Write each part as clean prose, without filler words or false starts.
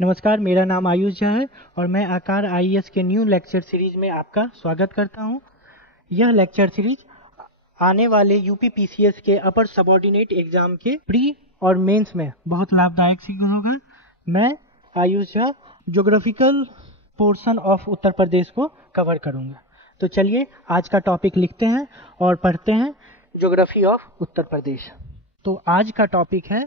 नमस्कार, मेरा नाम आयुष झा है और मैं आकार आईएएस के न्यू लेक्चर सीरीज में आपका स्वागत करता हूं। यह लेक्चर सीरीज आने वाले यूपी पीसीएस के अपर सबऑर्डिनेट एग्जाम के प्री और मेंस में बहुत लाभदायक सिद्ध होगा। मैं Ayush Jha geographical portion of Uttar Pradesh को कवर करूंगा। तो चलिए आज का टॉपिक लिखते हैं और पढ़ते हैं ज्योग्राफी ऑफ उत्तर प्रदेश। तो आज का टॉपिक है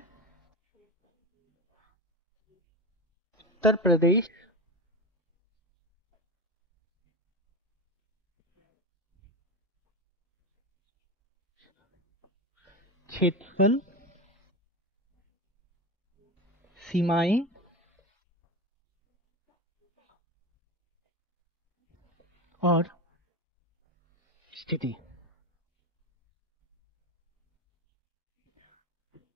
उत्तर प्रदेश क्षेत्रफल, सीमाएं और स्थिति।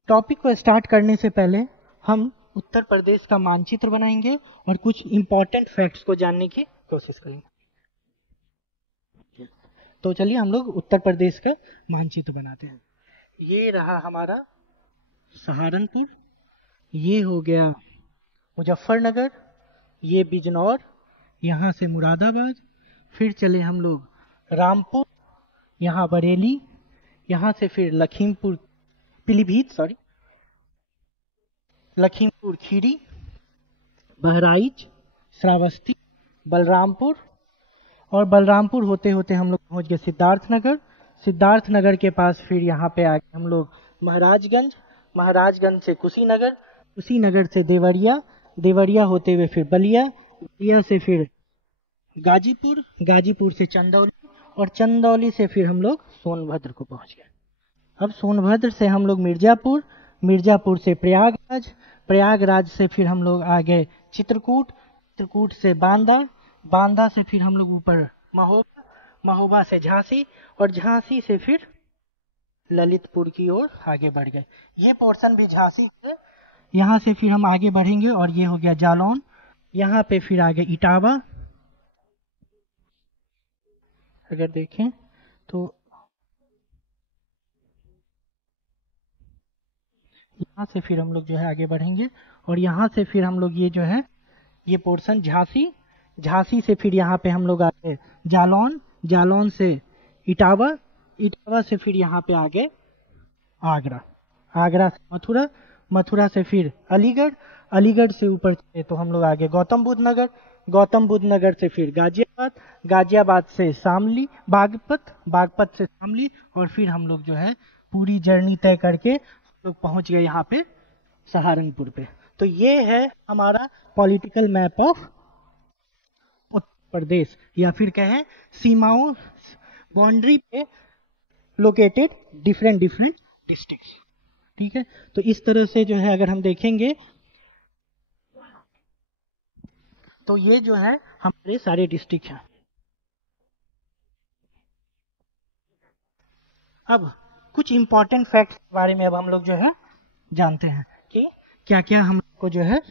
टॉपिक को स्टार्ट करने से पहले हम उत्तर प्रदेश का मानचित्र बनाएंगे और कुछ इंपॉर्टेंट फैक्ट्स को जानने की कोशिश करेंगे। तो चलिए हम लोग उत्तर प्रदेश का मानचित्र बनाते हैं। ये रहा हमारा सहारनपुर, ये हो गया मुजफ्फरनगर, ये बिजनौर, यहाँ से मुरादाबाद, फिर चले हम लोग रामपुर, यहाँ बरेली, यहाँ से फिर लखीमपुर खीरी, बहराइच, श्रावस्ती, बलरामपुर, और बलरामपुर होते होते हम लोग पहुँच गए सिद्धार्थनगर। सिद्धार्थनगर के पास फिर यहाँ पे आ गए हम लोग महाराजगंज, महाराजगंज से कुशीनगर, कुशीनगर से देवरिया, देवरिया होते हुए फिर बलिया, बलिया से फिर गाजीपुर, गाजीपुर से चंदौली, और चंदौली से फिर हम लोग सोनभद्र को पहुंच गए। अब सोनभद्र से हम लोग मिर्जापुर, मिर्जापुर से प्रयागराज, प्रयागराज से फिर हम लोग आ गए चित्रकूट, चित्रकूट से बांदा, बांदा से फिर हम लोग ऊपर महोबा, महोबा से झांसी, और झांसी से फिर ललितपुर की ओर आगे बढ़ गए। ये पोर्शन भी झांसी के, यहाँ से फिर हम आगे बढ़ेंगे और ये हो गया जालौन, यहाँ पे फिर आगे इटावा। अगर देखें तो यहाँ से फिर हम लोग जो है आगे बढ़ेंगे और यहाँ से फिर हम लोग ये जो है ये पोर्शन झांसी, झांसी से फिर यहाँ पे हम लोग आ गए जालौन, जालौन से इटावा, इटावा से फिर यहाँ पे आ गए आगरा, आगरा से मथुरा, मथुरा से फिर अलीगढ़, अलीगढ़ से ऊपर चले तो हम लोग आ गए गौतम बुद्ध नगर, गौतम बुद्ध नगर से फिर गाजियाबाद, गाजियाबाद से शामली, बागपत, बागपत से शामली, और फिर हम लोग जो है पूरी जर्नी तय करके हम लोग पहुंच गए यहाँ पे सहारनपुर पे। तो ये है हमारा पॉलिटिकल मैप ऑफ उत्तर प्रदेश, या फिर कहें सीमाओं, बाउंड्री पे लोकेटेड डिफरेंट डिफरेंट डिस्ट्रिक्ट्स। ठीक है, तो इस तरह से जो है अगर हम देखेंगे तो ये जो है हमारे सारे डिस्ट्रिक्ट हैं। अब कुछ इंपॉर्टेंट फैक्ट्स के बारे में अब हम लोग जो है जानते हैं कि क्या क्या हम लोग को जो है,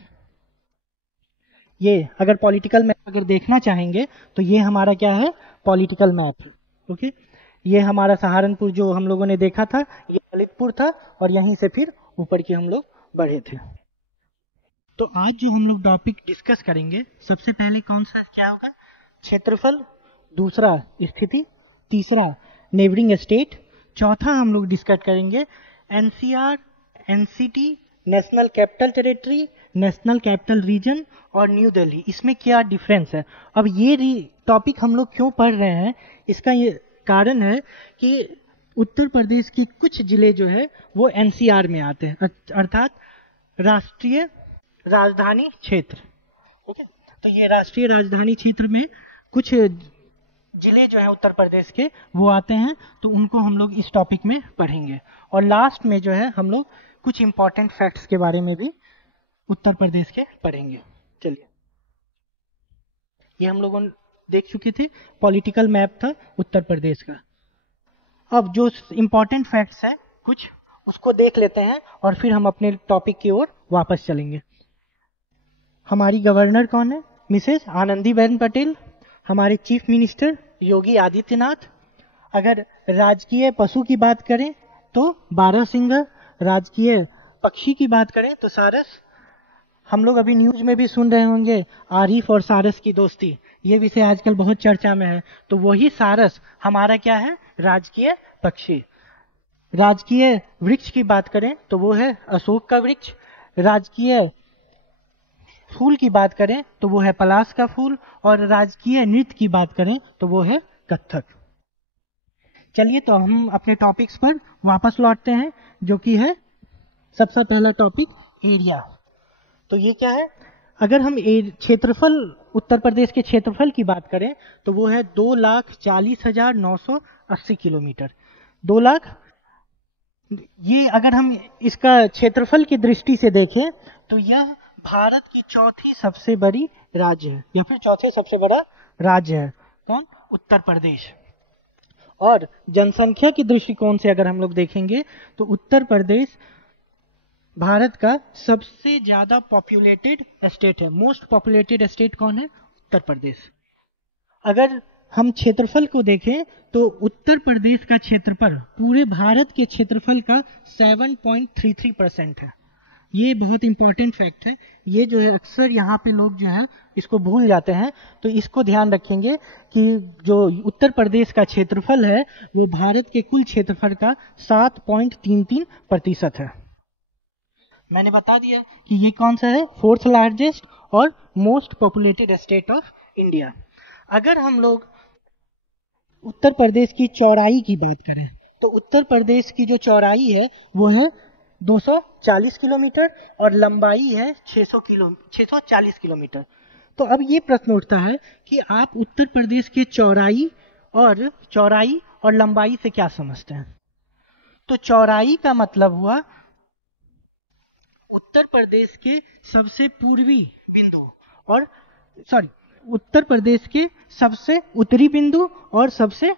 ये अगर पॉलिटिकल मैप अगर देखना चाहेंगे तो ये हमारा क्या है, पॉलिटिकल मैप। ओके, ये हमारा सहारनपुर जो हम लोगों ने देखा था ये ललितपुर था, और यहीं से फिर ऊपर की हम लोग बढ़े थे। तो आज जो हम लोग टॉपिक डिस्कस करेंगे सबसे पहले कौन सा क्या होगा, क्षेत्रफल, दूसरा स्थिति, तीसरा नेबरिंग स्टेट, चौथा हम लोग डिस्कस करेंगे NCR, NCT, national capital territory, national capital region और न्यू दिल्ली, इसमें क्या डिफरेंस है। अब ये टॉपिक हम लोग क्यों पढ़ रहे हैं, इसका ये कारण है कि उत्तर प्रदेश के कुछ जिले जो है वो एनसीआर में आते हैं, अर्थात राष्ट्रीय राजधानी क्षेत्र। ओके, तो ये राष्ट्रीय राजधानी क्षेत्र में कुछ जिले जो हैं उत्तर प्रदेश के वो आते हैं, तो उनको हम लोग इस टॉपिक में पढ़ेंगे। और लास्ट में जो है हम लोग कुछ इंपॉर्टेंट फैक्ट्स के बारे में भी उत्तर प्रदेश के पढ़ेंगे। चलिए, ये हम लोगों ने देख चुके थे, पॉलिटिकल मैप था उत्तर प्रदेश का। अब जो इंपॉर्टेंट फैक्ट्स हैं कुछ उसको देख लेते हैं और फिर हम अपने टॉपिक की ओर वापस चलेंगे। हमारी गवर्नर कौन है, मिसेस आनंदीबेन पटेल। हमारे चीफ मिनिस्टर योगी आदित्यनाथ। अगर राजकीय पशु की बात करें तो बारहसिंगा, राजकीय पक्षी की बात करें तो सारस, हम लोग अभी न्यूज में भी सुन रहे होंगे आरिफ और सारस की दोस्ती, ये विषय आजकल बहुत चर्चा में है। तो वही सारस हमारा क्या है, राजकीय पक्षी। राजकीय वृक्ष की बात करें तो वो है अशोक का वृक्ष। राजकीय फूल की बात करें तो वो है पलाश का फूल। और राजकीय नृत्य की बात करें तो वो है कथक। चलिए तो हम अपने टॉपिक्स पर वापस लौटते हैं, जो कि है सबसे पहला टॉपिक एरिया। तो ये क्या है, अगर हम क्षेत्रफल, उत्तर प्रदेश के क्षेत्रफल की बात करें तो वो है 2,40,980 किलोमीटर। 2 लाख, ये अगर हम इसका क्षेत्रफल की दृष्टि से देखें तो यह भारत की चौथी सबसे बड़ी राज्य है, या फिर चौथे सबसे बड़ा राज्य है। कौन? उत्तर प्रदेश। और जनसंख्या की दृष्टिकोण से अगर हम लोग देखेंगे तो उत्तर प्रदेश भारत का सबसे ज्यादा पॉपुलेटेड स्टेट है। मोस्ट पॉपुलेटेड स्टेट कौन है? उत्तर प्रदेश। अगर हम क्षेत्रफल को देखें तो उत्तर प्रदेश का क्षेत्रफल पूरे भारत के क्षेत्रफल का 7.33% है। ये बहुत इंपॉर्टेंट फैक्ट है। ये जो है अक्सर यहाँ पे लोग जो है इसको भूल जाते हैं, तो इसको ध्यान रखेंगे कि जो उत्तर प्रदेश का क्षेत्रफल है वो भारत के कुल क्षेत्रफल का 7.33% है। मैंने बता दिया कि ये कौन सा है, 4th लार्जेस्ट और most populated state of India. अगर हम लोग उत्तर प्रदेश की चौड़ाई की बात करें तो उत्तर प्रदेश की जो चौड़ाई है वो है 240 किलोमीटर और लंबाई है 640 किलोमीटर। तो अब ये प्रश्न उठता है कि आप उत्तर प्रदेश के चौड़ाई और लंबाई से क्या समझते हैं? तो चौड़ाई का मतलब हुआ उत्तर प्रदेश के सबसे पूर्वी बिंदु और उत्तर प्रदेश के सबसे उत्तरी बिंदु और सबसे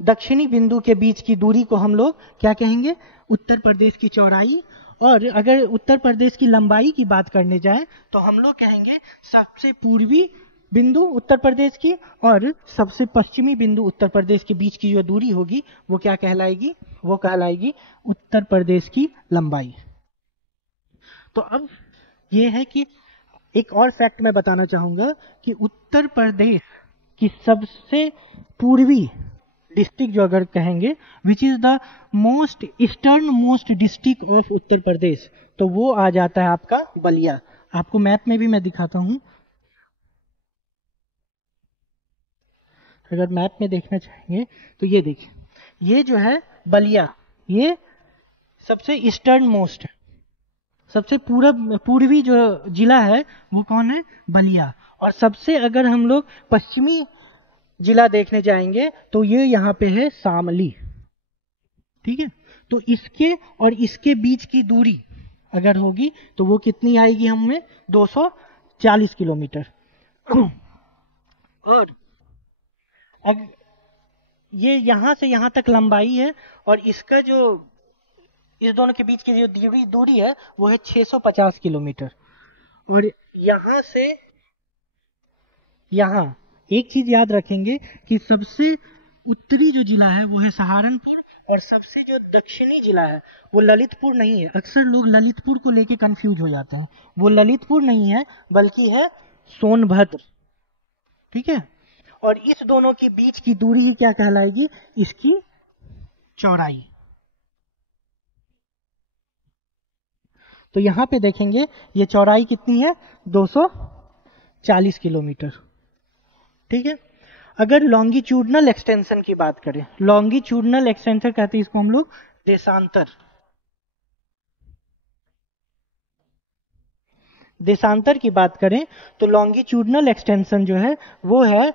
दक्षिणी बिंदु के बीच की दूरी को हम लोग क्या कहेंगे? उत्तर प्रदेश की चौड़ाई। और अगर उत्तर प्रदेश की लंबाई की बात करने जाए तो हम लोग कहेंगे सबसे पूर्वी बिंदु उत्तर प्रदेश की और सबसे पश्चिमी बिंदु उत्तर प्रदेश के बीच की जो दूरी होगी वो क्या कहलाएगी? वो कहलाएगी उत्तर प्रदेश की लंबाई। तो अब ये है कि एक और फैक्ट मैं बताना चाहूंगा कि उत्तर प्रदेश की सबसे पूर्वी डिस्ट्रिक्ट जो अगर कहेंगे which is the most eastern most district of Uttar Pradesh, तो वो आ जाता है आपका बलिया। आपको मैप में भी मैं दिखाता हूं, अगर मैप में देखना चाहेंगे तो ये देखिए, ये जो है बलिया, ये सबसे ईस्टर्न मोस्ट है, सबसे पूर्वी जो जिला है वो कौन है? बलिया। और सबसे अगर हम लोग पश्चिमी जिला देखने जाएंगे तो ये यहाँ पे है शामली। ठीक है, तो इसके और इसके बीच की दूरी अगर होगी तो वो कितनी आएगी हमें? 240 किलोमीटर। और ये यहां से यहां तक लंबाई है और इसका जो इस दोनों के बीच की जो दूरी है वो है 650 किलोमीटर। और यहां से यहां एक चीज याद रखेंगे कि सबसे उत्तरी जो जिला है वो है सहारनपुर और सबसे जो दक्षिणी जिला है वो ललितपुर नहीं है। अक्सर लोग ललितपुर को लेके कंफ्यूज हो जाते हैं, वो ललितपुर नहीं है बल्कि है सोनभद्र। ठीक है, और इस दोनों के बीच की दूरी ही क्या कहलाएगी? इसकी चौड़ाई। तो यहां पे देखेंगे ये चौड़ाई कितनी है? 240 किलोमीटर। ठीक है, अगर लॉन्गिट्यूडनल एक्सटेंशन की बात करें, लॉन्गिट्यूडनल एक्सटेंशन कहते हैं इसको हम लोग देशांतर। देशांतर की बात करें तो लॉन्गिट्यूडनल एक्सटेंशन जो है वो है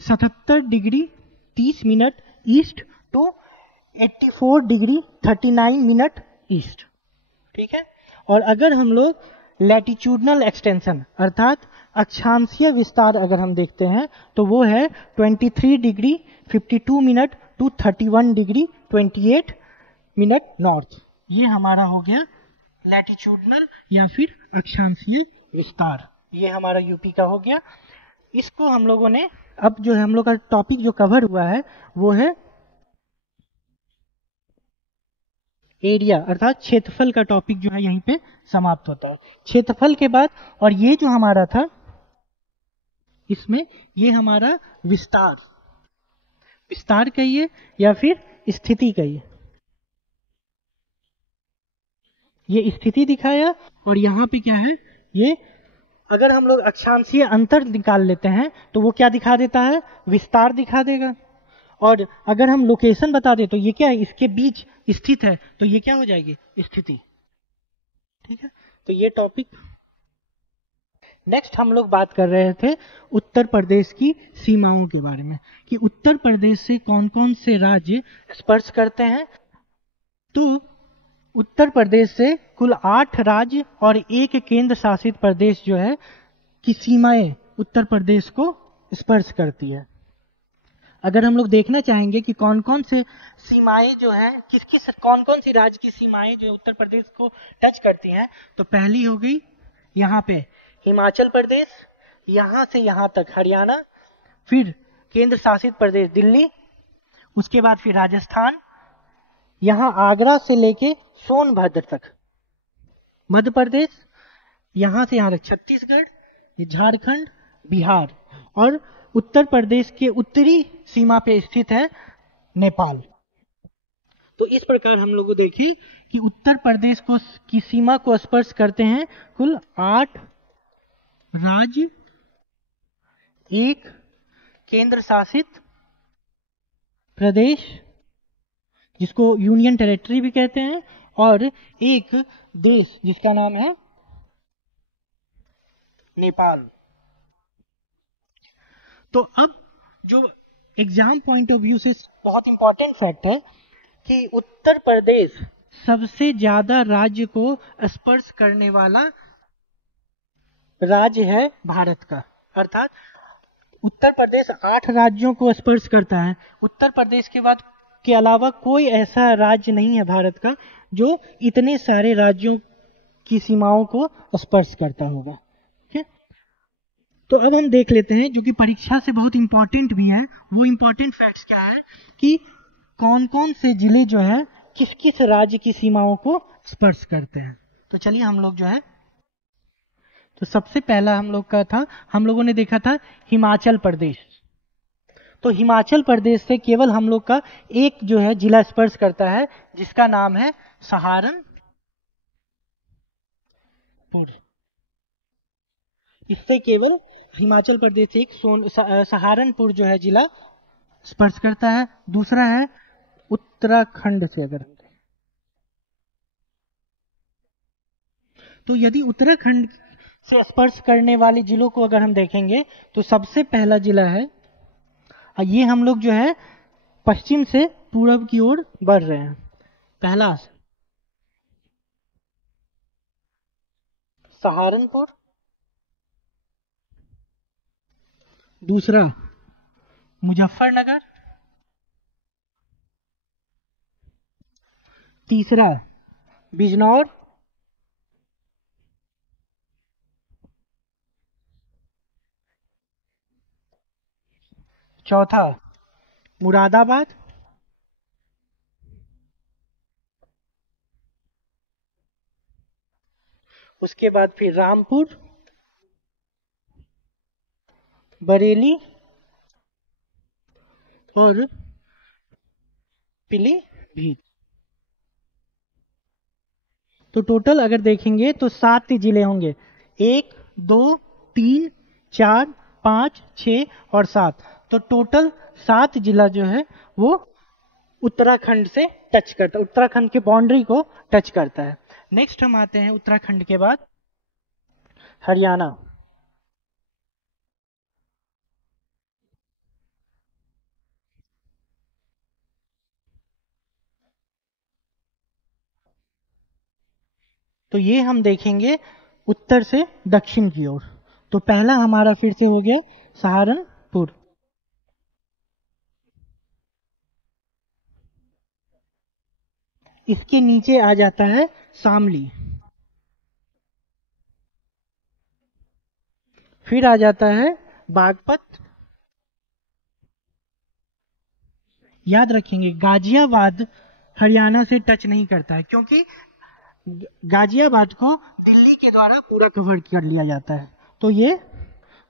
77 degree 30 minute east to 84 degree 39 minute east. ठीक है, और अगर हम लोग लैटिट्यूडनल एक्सटेंशन अर्थात अक्षांशीय विस्तार अगर हम देखते हैं तो वो है 23 degree 52 minute to 31 degree 28 minute north. ये हमारा हो गया लैटिट्यूडनल या फिर अक्षांशीय विस्तार, ये हमारा यूपी का हो गया। इसको हम लोगों ने, अब जो है हम लोग का टॉपिक जो कवर हुआ है वो है एरिया अर्थात क्षेत्रफल का टॉपिक जो है यहीं पे समाप्त होता है। क्षेत्रफल के बाद, और ये जो हमारा था इसमें, ये हमारा विस्तार, विस्तार कहिए या फिर स्थिति कहिए, ये स्थिति दिखाया। और यहाँ पे क्या है, ये अगर हम लोग अक्षांशीय अंतर निकाल लेते हैं तो वो क्या दिखा देता है, विस्तार दिखा देगा। और अगर हम लोकेशन बता दें तो ये क्या है, इसके बीच स्थित है, तो ये क्या हो जाएगी, स्थिति। ठीक है, तो ये टॉपिक। नेक्स्ट हम लोग बात कर रहे थे उत्तर प्रदेश की सीमाओं के बारे में, कि उत्तर प्रदेश से कौन कौन से राज्य स्पर्श करते हैं। तो उत्तर प्रदेश से कुल 8 राज्य और 1 केंद्र शासित प्रदेश जो है की सीमाएं उत्तर प्रदेश को स्पर्श करती है। अगर हम लोग देखना चाहेंगे कि कौन कौन से सीमाएं जो हैं, किस किस कौन कौन सी राज्य की सीमाएं जो उत्तर प्रदेश को टच करती हैं, तो पहली हो गई यहाँ पे हिमाचल प्रदेश, यहाँ से यहाँ तक हरियाणा, फिर केंद्र शासित प्रदेश दिल्ली, उसके बाद फिर राजस्थान, यहाँ आगरा से लेके सोनभद्र तक मध्य प्रदेश, यहाँ से यहाँ तक छत्तीसगढ़, ये झारखंड, बिहार, और उत्तर प्रदेश के उत्तरी सीमा पे स्थित है नेपाल। तो इस प्रकार हम लोग देखें कि उत्तर प्रदेश को की सीमा को स्पर्श करते हैं कुल 8 राज्य, 1 केंद्र शासित प्रदेश जिसको यूनियन टेरिटरी भी कहते हैं, और 1 देश जिसका नाम है नेपाल। तो अब जो एग्जाम पॉइंट ऑफ व्यू से बहुत इंपॉर्टेंट फैक्ट है कि उत्तर प्रदेश सबसे ज्यादा राज्य को स्पर्श करने वाला राज्य है भारत का, अर्थात उत्तर प्रदेश 8 राज्यों को स्पर्श करता है। उत्तर प्रदेश के बाद के अलावा कोई ऐसा राज्य नहीं है भारत का जो इतने सारे राज्यों की सीमाओं को स्पर्श करता होगा। ठीक है, तो अब हम देख लेते हैं जो कि परीक्षा से बहुत इंपॉर्टेंट भी है, वो इंपॉर्टेंट फैक्ट्स क्या है कि कौन कौन से जिले जो है किस किस राज्य की सीमाओं को स्पर्श करते हैं। तो चलिए हम लोग जो है, तो सबसे पहला हम लोग का था, हम लोगों ने देखा था हिमाचल प्रदेश। तो हिमाचल प्रदेश से केवल हम लोग का एक जो है जिला स्पर्श करता है जिसका नाम है सहारनपुर। इससे केवल हिमाचल प्रदेश से एक सहारनपुर जो है जिला स्पर्श करता है। दूसरा है उत्तराखंड से, अगर तो यदि उत्तराखंड से स्पर्श करने वाले जिलों को अगर हम देखेंगे तो सबसे पहला जिला है, ये हम लोग जो है पश्चिम से पूरब की ओर बढ़ रहे हैं, पहला सहारनपुर, दूसरा मुजफ्फरनगर, तीसरा बिजनौर, चौथा मुरादाबाद, उसके बाद फिर रामपुर, बरेली और पीलीभीत। तो टोटल अगर देखेंगे तो 7 जिले होंगे, 1 2 3 4 5 6 और 7। तो टोटल 7 जिला जो है वो उत्तराखंड से टच करता है, उत्तराखंड के बाउंड्री को टच करता है। नेक्स्ट हम आते हैं उत्तराखंड के बाद हरियाणा। तो ये हम देखेंगे उत्तर से दक्षिण की ओर। तो पहला हमारा फिर से हो गया सहारनपुर, इसके नीचे आ जाता है शामली, फिर आ जाता है बागपत, याद रखेंगे गाजियाबाद हरियाणा से टच नहीं करता है, क्योंकि गाजियाबाद को दिल्ली के द्वारा पूरा कवर कर लिया जाता है। तो ये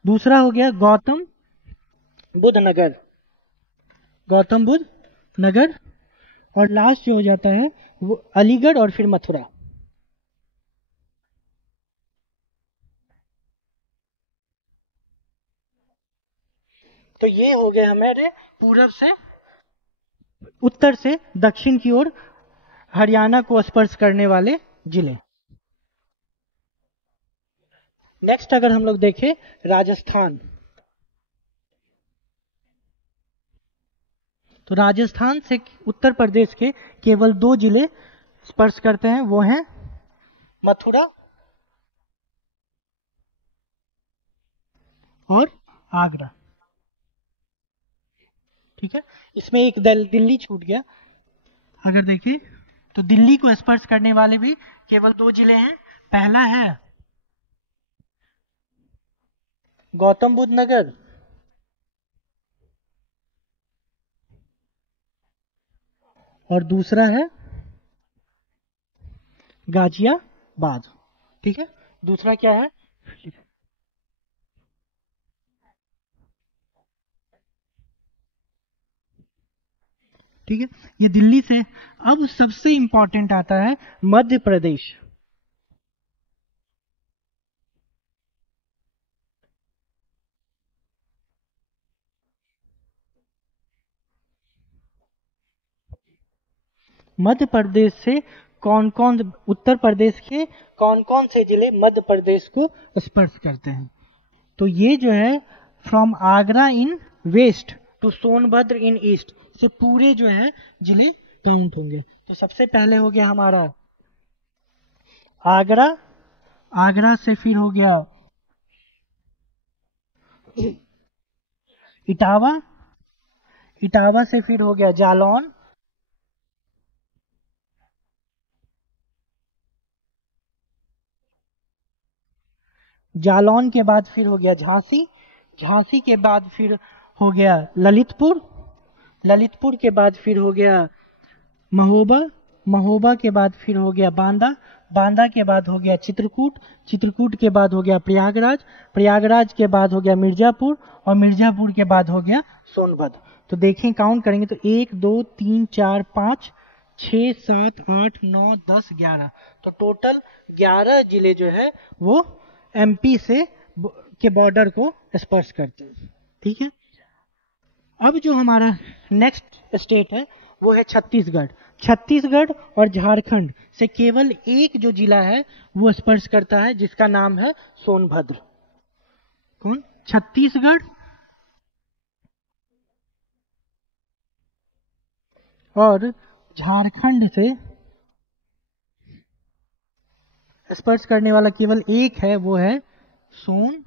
दूसरा हो गया गौतम बुद्ध नगर, गौतम बुद्ध नगर। और लास्ट जो हो जाता है वो अलीगढ़ और फिर मथुरा। तो ये हो गए हमारे पूर्व से उत्तर से दक्षिण की ओर हरियाणा को स्पर्श करने वाले जिले। नेक्स्ट अगर हम लोग देखें राजस्थान, तो राजस्थान से उत्तर प्रदेश के केवल 2 जिले स्पर्श करते हैं, वो हैं मथुरा और आगरा। ठीक है, इसमें एक दिल्ली छूट गया। अगर देखें तो दिल्ली को स्पर्श करने वाले भी केवल 2 जिले हैं। पहला है गौतम बुद्ध नगर और दूसरा है गाजियाबाद। ठीक है, दूसरा क्या है? ठीक है, ये दिल्ली से। अब सबसे इंपॉर्टेंट आता है मध्य प्रदेश। मध्य प्रदेश से कौन कौन, उत्तर प्रदेश के कौन कौन से जिले मध्य प्रदेश को स्पर्श करते हैं? तो ये जो है from Agra in west to Sonbhadra in east से पूरे जो है जिले काउंट होंगे। तो सबसे पहले हो गया हमारा आगरा, आगरा से फिर हो गया इटावा, इटावा से फिर हो गया जालौन, जालौन के बाद फिर हो गया झांसी, झांसी के बाद फिर हो गया ललितपुर, ललितपुर के बाद फिर हो गया महोबा, महोबा के बाद फिर हो गया बांदा, बांदा के बाद हो गया चित्रकूट, चित्रकूट के बाद हो गया प्रयागराज, प्रयागराज के बाद हो गया मिर्जापुर और मिर्जापुर के बाद हो गया सोनभद्र। तो देखें काउंट करेंगे तो 1 2 3 4 5 6 7 8 9 10 11, तो टोटल 11 जिले जो है वो एमपी से के बॉर्डर को स्पर्श करते हैं। ठीक है, अब जो हमारा नेक्स्ट स्टेट है वो है छत्तीसगढ़। छत्तीसगढ़ और झारखंड से केवल एक जो जिला है वो स्पर्श करता है, जिसका नाम है सोनभद्र। कौन? छत्तीसगढ़ और झारखंड से स्पर्श करने वाला केवल एक है, वो है सोनभद्र।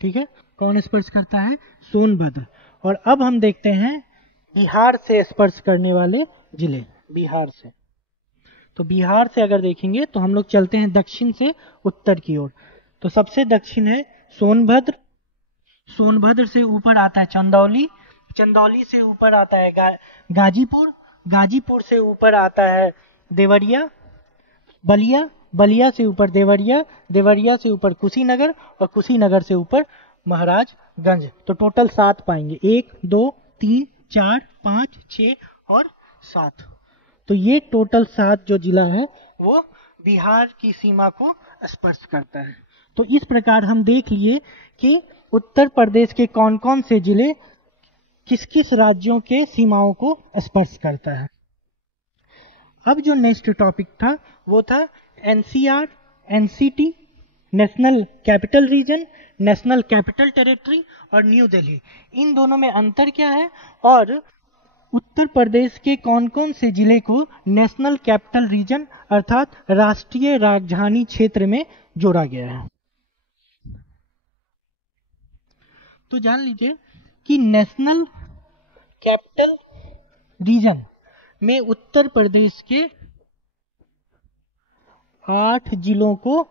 ठीक है, कौन स्पर्श करता है? सोनभद्र। और अब हम देखते हैं बिहार से स्पर्श करने वाले जिले। बिहार से, तो बिहार से अगर देखेंगे तो हम लोग चलते हैं दक्षिण से उत्तर की ओर। तो सबसे दक्षिण है सोनभद्र, सोनभद्र से ऊपर आता है चंदौली, चंदौली से ऊपर आता है गाजीपुर, गाजीपुर से ऊपर आता है देवरिया, बलिया, बलिया से ऊपर देवरिया, देवरिया से ऊपर कुशीनगर और कुशीनगर से ऊपर महाराजगंज। तो टोटल 7 पाएंगे, 1 2 3 4 5 6 और 7। तो ये टोटल 7 जो जिला है वो बिहार की सीमा को स्पर्श करता है। तो इस प्रकार हम देख लिए कि उत्तर प्रदेश के कौन कौन से जिले किस किस राज्यों के सीमाओं को स्पर्श करता है। अब जो नेक्स्ट टॉपिक था वो था NCR, NCT, national capital region, national capital territory और न्यू दिल्ली। इन दोनों में अंतर क्या है और उत्तर प्रदेश के कौन कौन से जिले को नेशनल कैपिटल रीजन अर्थात राष्ट्रीय राजधानी क्षेत्र में जोड़ा गया है। तो जान लीजिए कि नेशनल कैपिटल रीजन में उत्तर प्रदेश के 8 जिलों को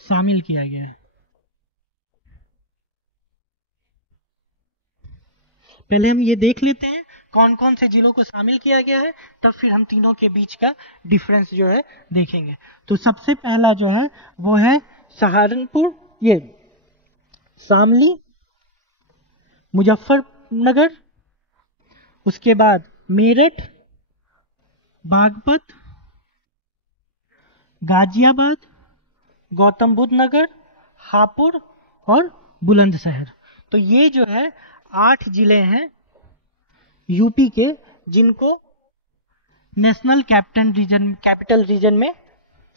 शामिल किया गया है। पहले हम ये देख लेते हैं कौन कौन से जिलों को शामिल किया गया है, तब फिर हम तीनों के बीच का डिफरेंस जो है देखेंगे। तो सबसे पहला जो है वो है सहारनपुर, ये शामली, मुजफ्फरनगर, उसके बाद मेरठ, बागपत, गाजियाबाद, गौतम बुद्ध नगर, हापुड़ और बुलंदशहर। तो ये जो है 8 जिले हैं यूपी के जिनको नेशनल कैपिटल रीजन में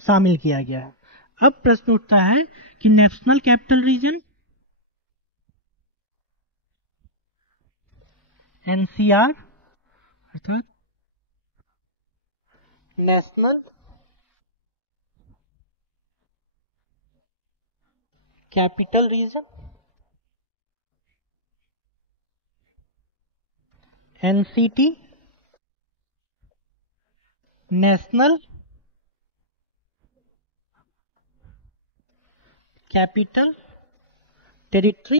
शामिल किया गया है। अब प्रश्न उठता है कि नेशनल कैपिटल रीजन एनसीआर अर्थात national capital region, NCT national capital territory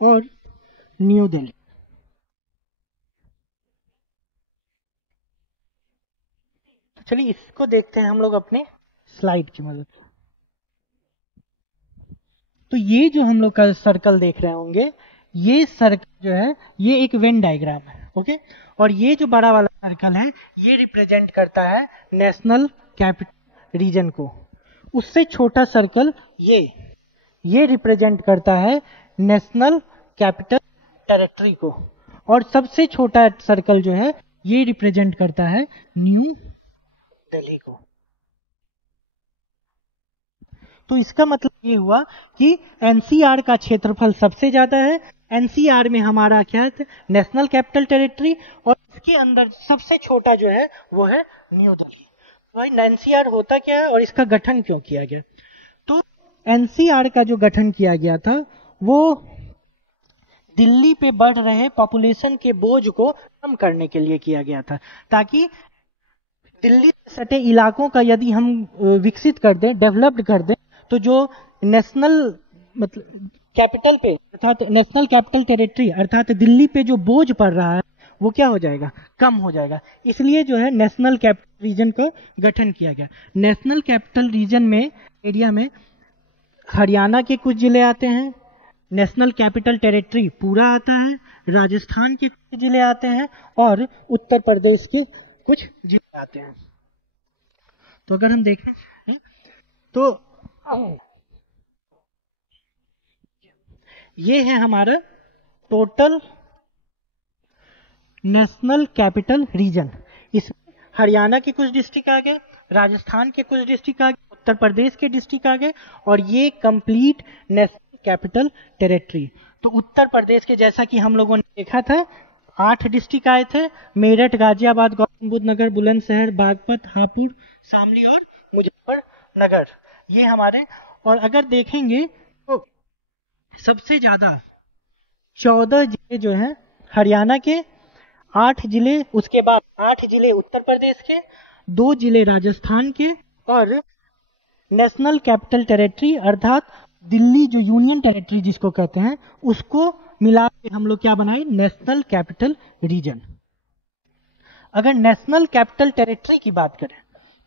और न्यू दिल्ली। तो चलिए इसको देखते हैं हम लोग अपने स्लाइड की मदद से। तो ये जो हम लोग का सर्कल देख रहे होंगे, ये सर्कल जो है ये एक वेन डायग्राम है, ओके। और ये जो बड़ा वाला सर्कल है ये रिप्रेजेंट करता है नेशनल कैपिटल रीजन को। उससे छोटा सर्कल ये रिप्रेजेंट करता है नेशनल कैपिटल टेरिटरी को। और सबसे छोटा सर्कल जो है ये रिप्रेजेंट करता है न्यू दिल्ली को। तो इसका मतलब ये हुआ कि एनसीआर का क्षेत्रफल सबसे ज्यादा है। एनसीआर में हमारा क्या है, नेशनल कैपिटल टेरिटरी, और इसके अंदर सबसे छोटा जो है वो है न्यू दिल्ली। भाई एनसीआर होता क्या है और इसका गठन क्यों किया गया? तो एनसीआर का जो गठन किया गया था वो दिल्ली पे बढ़ रहे पॉपुलेशन के बोझ को कम करने के लिए किया गया था, ताकि दिल्ली से सटे इलाकों का यदि हम विकसित कर दें, डेवलप्ड कर दें, तो जो नेशनल मतलब कैपिटल पे अर्थात नेशनल कैपिटल टेरिटरी अर्थात दिल्ली पे जो बोझ पड़ रहा है वो क्या हो जाएगा, कम हो जाएगा। इसलिए जो है नेशनल कैपिटल रीजन का गठन किया गया। नेशनल कैपिटल रीजन में एरिया में हरियाणा के कुछ जिले आते हैं, नेशनल कैपिटल टेरिटरी पूरा आता है, राजस्थान के कुछ जिले आते हैं और उत्तर प्रदेश के कुछ जिले आते हैं। तो अगर हम देखें तो ये है हमारा टोटल नेशनल कैपिटल रीजन। इसमें हरियाणा के कुछ डिस्ट्रिक्ट आ गए, राजस्थान के कुछ डिस्ट्रिक्ट आ गए, उत्तर प्रदेश के डिस्ट्रिक्ट आ गए, और ये कंप्लीट नेशनल कैपिटल टेरिटरी। तो उत्तर प्रदेश के जैसा कि हम लोगों ने देखा था 8 डिस्ट्रिक्ट आए थे, मेरठ, गाजियाबाद, गौतम बुद्ध नगर, बुलंदशहर, बागपत, हापुड़, शामली और मुजफ्फरनगर, ये हमारे। और अगर देखेंगे तो सबसे ज्यादा 14 जिले जो हैं हरियाणा के, 8 जिले, उसके बाद 8 जिले उत्तर प्रदेश के, 2 जिले राजस्थान के, और नेशनल कैपिटल टेरिटरी अर्थात दिल्ली जो यूनियन टेरिटरी जिसको कहते हैं उसको मिला के हम लोग क्या बनाए, नेशनल कैपिटल रीजन। अगर नेशनल कैपिटल टेरिटरी की बात करें,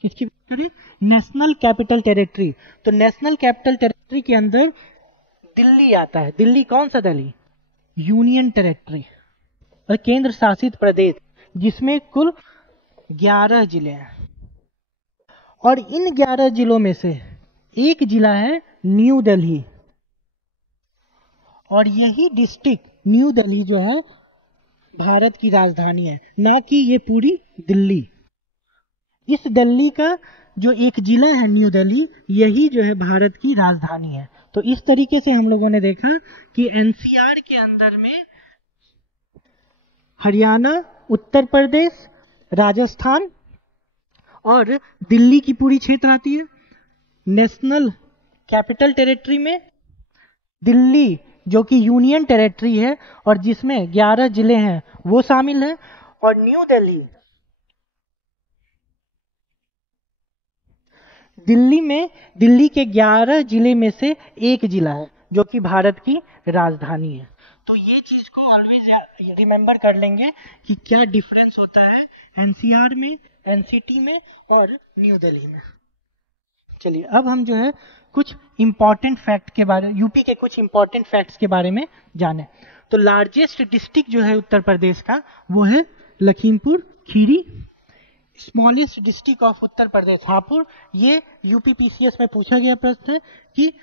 किसकी बात करें, नेशनल कैपिटल टेरिटरी, तो नेशनल कैपिटल टेरिटरी के अंदर दिल्ली आता है। दिल्ली कौन सा दिल्ली, यूनियन टेरिटरी और केंद्र शासित प्रदेश, जिसमें कुल 11 जिले हैं। और इन 11 जिलों में से एक जिला है न्यू दिल्ली, और यही डिस्ट्रिक्ट न्यू दिल्ली जो है भारत की राजधानी है, ना कि ये पूरी दिल्ली। इस दिल्ली का जो एक जिला है न्यू दिल्ली, यही जो है भारत की राजधानी है। तो इस तरीके से हम लोगों ने देखा कि एनसीआर के अंदर में हरियाणा, उत्तर प्रदेश, राजस्थान और दिल्ली की पूरी क्षेत्र आती है। नेशनल कैपिटल टेरिटरी में दिल्ली जो कि यूनियन टेरिटरी है और जिसमें 11 जिले हैं वो शामिल हैं, और न्यू दिल्ली दिल्ली के 11 जिले में से एक जिला है जो कि भारत की राजधानी है। तो ये चीज को ऑलवेज रिमेम्बर कर लेंगे कि क्या डिफरेंस होता है एनसीआर में, एनसीटी में और न्यू दिल्ली में। चलिए अब हम जो है कुछ इंपॉर्टेंट फैक्ट के बारे, यूपी के कुछ इंपॉर्टेंट फैक्ट्स के बारे में जाने। तो लार्जेस्ट डिस्ट्रिक्ट जो है उत्तर प्रदेश का वो है Lakhimpur Kheri. Smallest district of Uttar Pradesh Hapur. ये यूपीपीसीएस में पूछा गया प्रश्न है कि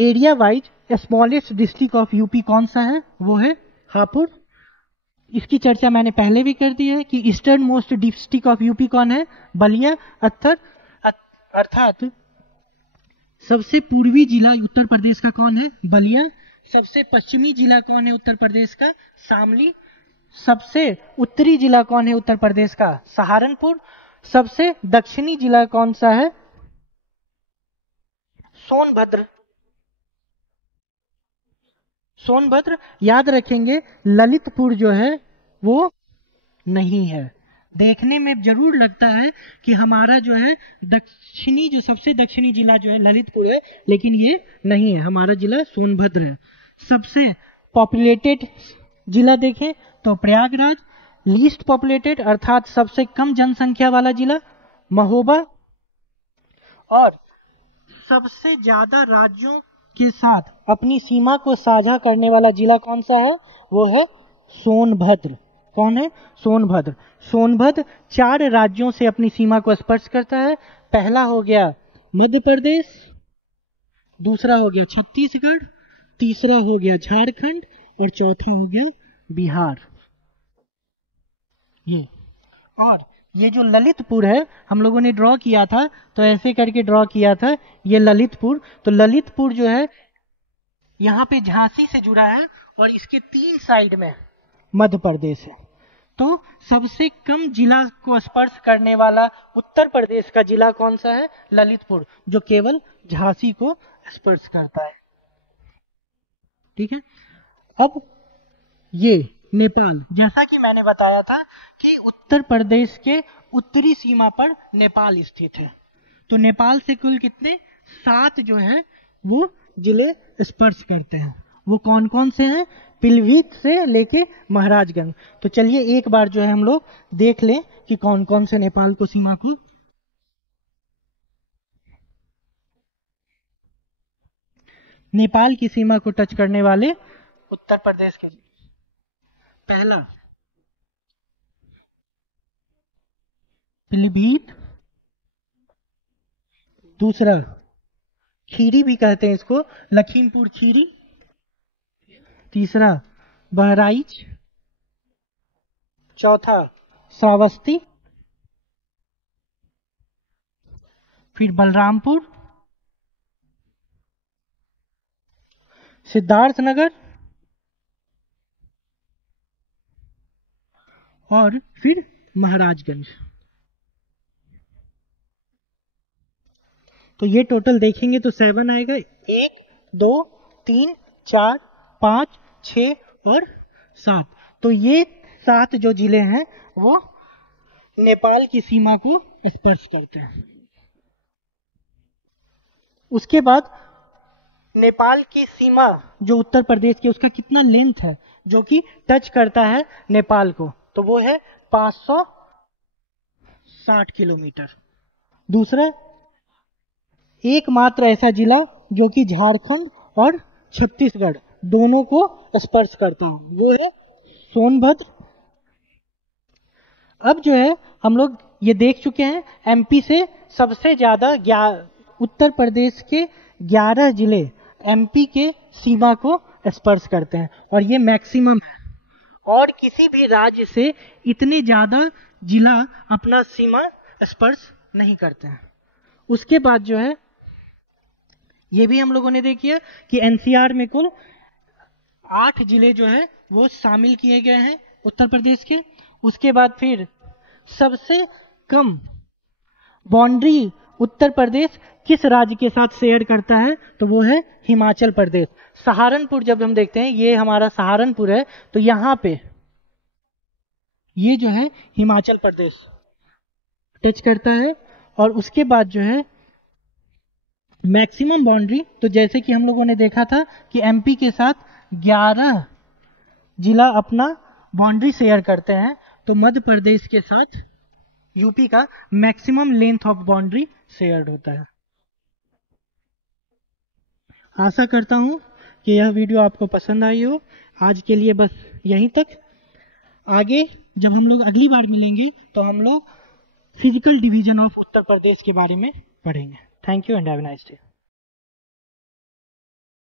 area wise smallest district of UP कौन सा है, वो है हापुड़। इसकी चर्चा मैंने पहले भी कर दी है कि eastern most district of UP कौन है, बलिया। अर्थात सबसे पूर्वी जिला उत्तर प्रदेश का कौन है, बलिया। सबसे पश्चिमी जिला कौन है उत्तर प्रदेश का, शामली। सबसे उत्तरी जिला कौन है उत्तर प्रदेश का, सहारनपुर। सबसे दक्षिणी जिला कौन सा है, सोनभद्र। सोनभद्र याद रखेंगे। ललितपुर जो है वो नहीं है। देखने में जरूर लगता है कि हमारा जो है दक्षिणी, जो सबसे दक्षिणी जिला जो है ललितपुर है, लेकिन ये नहीं है, हमारा जिला सोनभद्र है। सबसे पॉपुलेटेड जिला देखें तो प्रयागराज। लीस्ट पॉपुलेटेड अर्थात सबसे कम जनसंख्या वाला जिला महोबा। और सबसे ज्यादा राज्यों के साथ अपनी सीमा को साझा करने वाला जिला कौन सा है, वो है सोनभद्र। कौन है, सोनभद्र। सोनभद्र 4 राज्यों से अपनी सीमा को स्पर्श करता है। पहला हो गया मध्य प्रदेश, दूसरा हो गया छत्तीसगढ़, तीसरा हो गया झारखंड और चौथा हो गया बिहार। ये जो ललितपुर है हम लोगों ने ड्रॉ किया था, तो ऐसे करके ड्रॉ किया था ये ललितपुर। तो ललितपुर जो है यहाँ पे झांसी से जुड़ा है और इसके 3 साइड में मध्य प्रदेश है। तो सबसे कम जिला को स्पर्श करने वाला उत्तर प्रदेश का जिला कौन सा है, ललितपुर, जो केवल झांसी को स्पर्श करता है। ठीक है। अब ये नेपाल, जैसा कि मैंने बताया था कि उत्तर प्रदेश के उत्तरी सीमा पर नेपाल स्थित है। तो नेपाल से कुल कितने 7 जो है वो जिले स्पर्श करते हैं। वो कौन कौन से हैं, पीलीभीत से लेके महाराजगंज। तो चलिए एक बार जो है हम लोग देख लें कि कौन कौन से नेपाल को सीमा को। नेपाल की सीमा को टच करने वाले उत्तर प्रदेश के, पहला पीलीभीत, दूसरा खीरी भी कहते हैं इसको, लखीमपुर खीरी, तीसरा बहराइच, चौथा श्रावस्ती, फिर बलरामपुर, सिद्धार्थनगर और फिर महाराजगंज। तो ये टोटल देखेंगे तो 7 आएगा। 1 2 3 4 5 6 और 7। तो ये 7 जो जिले हैं वो नेपाल की सीमा को स्पर्श करते हैं। उसके बाद नेपाल की सीमा जो उत्तर प्रदेश की, उसका कितना लेंथ है जो कि टच करता है नेपाल को, तो वो है 560 किलोमीटर। दूसरा एकमात्र ऐसा जिला जो कि झारखंड और छत्तीसगढ़ दोनों को स्पर्श करता है, वो है सोनभद्र। अब जो है हम लोग ये देख चुके हैं एमपी से सबसे ज्यादा उत्तर प्रदेश के 11 जिले एमपी के सीमा को स्पर्श करते हैं और ये मैक्सिमम है। और किसी भी राज्य से इतने ज्यादा जिला अपना सीमा स्पर्श नहीं करते हैं। उसके बाद जो है ये भी हम लोगों ने देखिए कि एनसीआर में कुल 8 जिले जो है वो शामिल किए गए हैं उत्तर प्रदेश के। उसके बाद फिर सबसे कम बाउंड्री उत्तर प्रदेश किस राज्य के साथ शेयर करता है, तो वो है हिमाचल प्रदेश। सहारनपुर जब हम देखते हैं, ये हमारा सहारनपुर है, तो यहाँ पे ये जो है हिमाचल प्रदेश टच करता है। और उसके बाद जो है मैक्सिमम बाउंड्री, तो जैसे कि हम लोगों ने देखा था कि एमपी के साथ 11 जिला अपना बाउंड्री शेयर करते हैं, तो मध्य प्रदेश के साथ यूपी का maximum length of boundary shared होता है। आशा करता हूं कि यह वीडियो आपको पसंद आई हो। आज के लिए बस यहीं तक। आगे जब हम लोग अगली बार मिलेंगे तो हम लोग फिजिकल डिवीजन ऑफ उत्तर प्रदेश के बारे में पढ़ेंगे। Thank you and have a nice day.